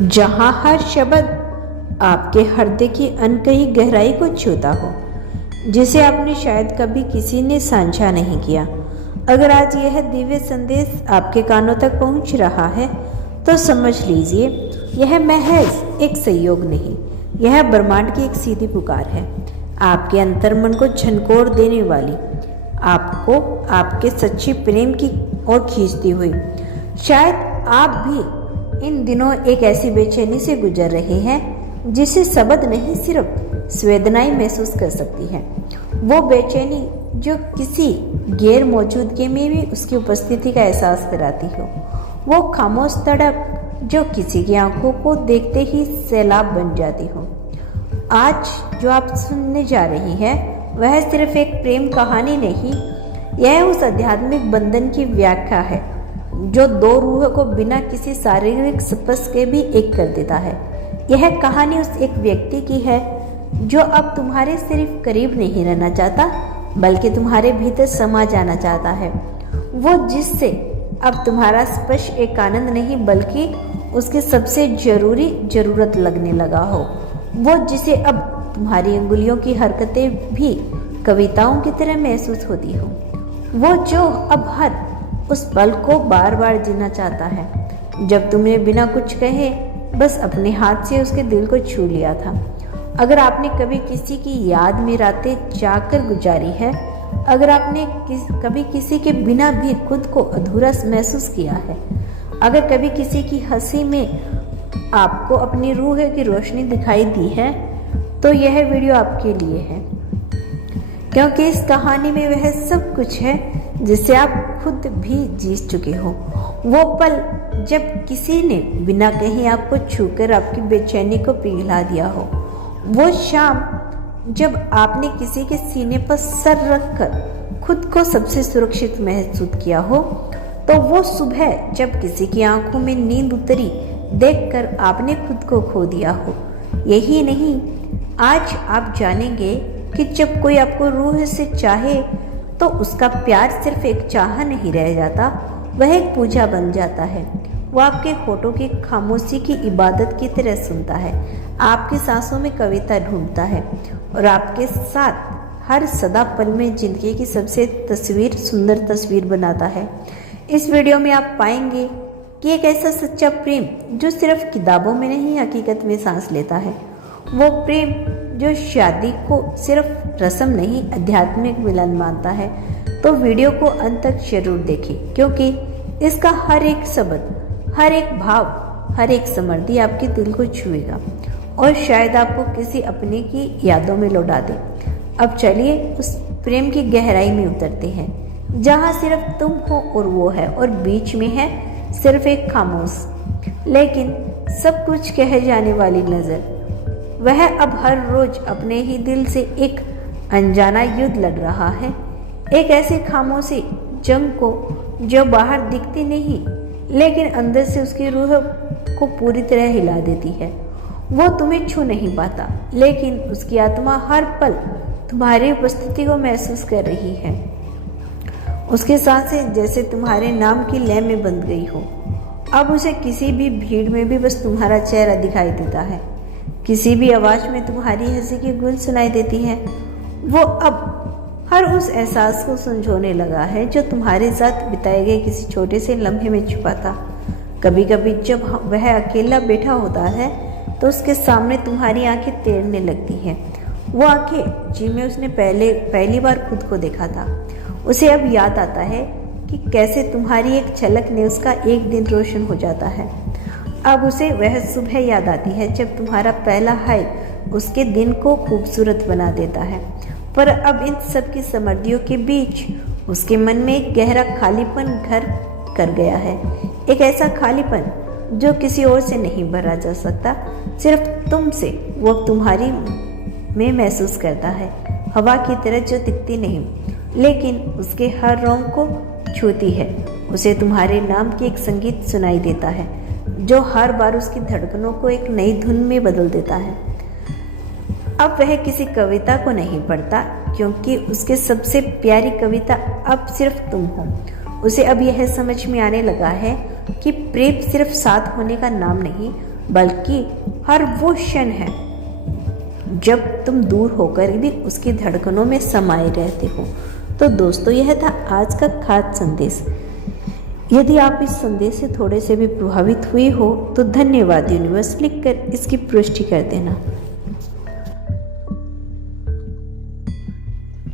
जहाँ हर शब्द आपके हृदय की अनकही गहराई को छूता हो, जिसे आपने शायद कभी किसी ने साझा नहीं किया। अगर आज यह दिव्य संदेश आपके कानों तक पहुंच रहा है तो समझ लीजिए यह महज एक संयोग नहीं, यह ब्रह्मांड की एक सीधी पुकार है, आपके अंतर्मन को झंकोर देने वाली, आपको आपके सच्चे प्रेम की ओर खींचती हुई। शायद आप भी इन दिनों एक ऐसी बेचैनी से गुजर रहे हैं जिसे शब्द नहीं सिर्फ संवेदनाएं महसूस कर सकती हैं। वो बेचैनी जो किसी गैर मौजूदगी में भी उसकी उपस्थिति का एहसास कराती हो, वो खामोश तड़प जो किसी की आंखों को देखते ही सैलाब बन जाती हो। आज जो आप सुनने जा रही हैं वह सिर्फ एक प्रेम कहानी नहीं, यह उस आध्यात्मिक बंधन की व्याख्या है जो दो रूह को बिना किसी शारीरिक स्पर्श के भी एक कर देता है। यह कहानी उस एक व्यक्ति की है जो अब तुम्हारे सिर्फ करीब नहीं रहना चाहता बल्कि तुम्हारे भीतर समा जाना चाहता है। वो जिससे अब तुम्हारा स्पर्श एक आनंद नहीं बल्कि उसकी सबसे जरूरी जरूरत लगने लगा हो। वो जिसे अब तुम्हारी अंगुलियों की हरकतें भी कविताओं की तरह महसूस होती हो। वो जो अब हर उस पल को बार बार जीना चाहता है जब तुमने बिना कुछ कहे बस अपने हाथ से उसके दिल को छू लिया था। अगर आपने कभी किसी की याद में रातें जाकर गुजारी है, अगर आपने कभी किसी के बिना भी खुद को अधूरा महसूस किया है, अगर कभी किसी की हंसी में आपको अपनी रूह की रोशनी दिखाई दी है, तो यह वीडियो आपके लिए है, क्योंकि इस कहानी में वह सब कुछ है जिसे आप खुद भी जी चुके हो। वो पल जब किसी ने बिना कहीं आपको छूकर आपकी बेचैनी को पिघला दिया हो, वो शाम जब आपने किसी के सीने पर सर रखकर खुद को सबसे सुरक्षित महसूस किया हो, तो वो सुबह जब किसी की आंखों में नींद उतरी देखकर आपने खुद को खो दिया हो। यही नहीं, आज आप जानेंगे कि जब कोई आपको रूह से चाहे तो उसका प्यार सिर्फ एक चाह नहीं रह जाता, वह एक पूजा बन जाता है। वो आपके होठों की खामोशी की इबादत की तरह सुनता है, आपकी सांसों में कविता ढूंढता है और आपके साथ हर सदा पल में जिंदगी की सबसे सुंदर तस्वीर बनाता है। इस वीडियो में आप पाएंगे कि एक ऐसा सच्चा प्रेम जो सिर्फ किताबों में नहीं हकीकत में सांस लेता है। वो प्रेम जो शादी को सिर्फ रस्म नहीं आध्यात्मिक मिलन मानता है। तो वीडियो को अंत तक जरूर देखें, क्योंकि इसका हर एक शब्द, हर एक भाव, हर एक समृद्धि आपके दिल को छुएगा और शायद आपको किसी अपने की यादों में लौटा दे। अब चलिए उस प्रेम की गहराई में उतरते हैं जहाँ सिर्फ तुम हो और वो है और बीच में है सिर्फ एक खामोश लेकिन सब कुछ कह जाने वाली नजर। वह अब हर रोज अपने ही दिल से एक अनजाना युद्ध लड़ रहा है, एक ऐसे खामोशी जंग को जो बाहर दिखती नहीं लेकिन अंदर से उसकी रूह को पूरी तरह हिला देती है। वो तुम्हें छू नहीं पाता लेकिन उसकी आत्मा हर पल तुम्हारी उपस्थिति को महसूस कर रही है। उसकी सांसें जैसे तुम्हारे नाम की लय में बंध गई हो। अब उसे किसी भी भीड़ में भी बस तुम्हारा चेहरा दिखाई देता है, किसी भी आवाज में तुम्हारी हंसी की गूंज सुनाई देती है। वो अब हर उस एहसास को संजोने लगा है जो तुम्हारे साथ बिताए गए किसी छोटे से लम्हे में छुपा था। कभी कभी जब वह अकेला बैठा होता है तो उसके सामने तुम्हारी आंखें तैरने लगती हैं, वो आंखें जिनमें उसने पहली बार खुद को देखा था। उसे अब याद आता है कि कैसे तुम्हारी एक झलक ने उसका एक दिन रोशन हो जाता है। अब उसे वह सुबह याद आती है जब तुम्हारा पहला हाय उसके दिन को खूबसूरत बना देता है। पर अब इन सब की समृद्धियों के बीच उसके मन में एक गहरा खालीपन घर कर गया है, एक ऐसा खालीपन जो किसी और से नहीं भरा जा सकता, सिर्फ तुमसे वो तुम्हारी में महसूस करता है। हवा की तरह जो दिखती नहीं लेकिन उसके हर रोंग को छूती है। उसे तुम्हारे नाम की एक संगीत सुनाई देता है जो हर बार उसकी धड़कनों को एक नई धुन में बदल देता है। अब वह किसी कविता को नहीं पढ़ता क्योंकि उसके सबसे प्यारी कविता अब सिर्फ तुम हो। उसे अब यह समझ में आने लगा है कि प्रेम सिर्फ साथ होने का नाम नहीं बल्कि हर वो क्षण है जब तुम दूर होकर भी उसकी धड़कनों में समाये रहते हो। तो दोस्तों, यह था आज का खास संदेश। यदि आप इस संदेश से थोड़े से भी प्रभावित हुए हो तो धन्यवाद यूनिवर्स लिखकर इसकी पुष्टि कर देना।